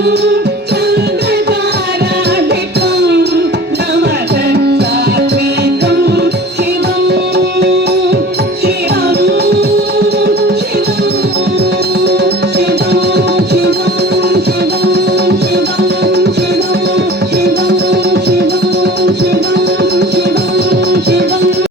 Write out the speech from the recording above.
Thank mm -hmm. you.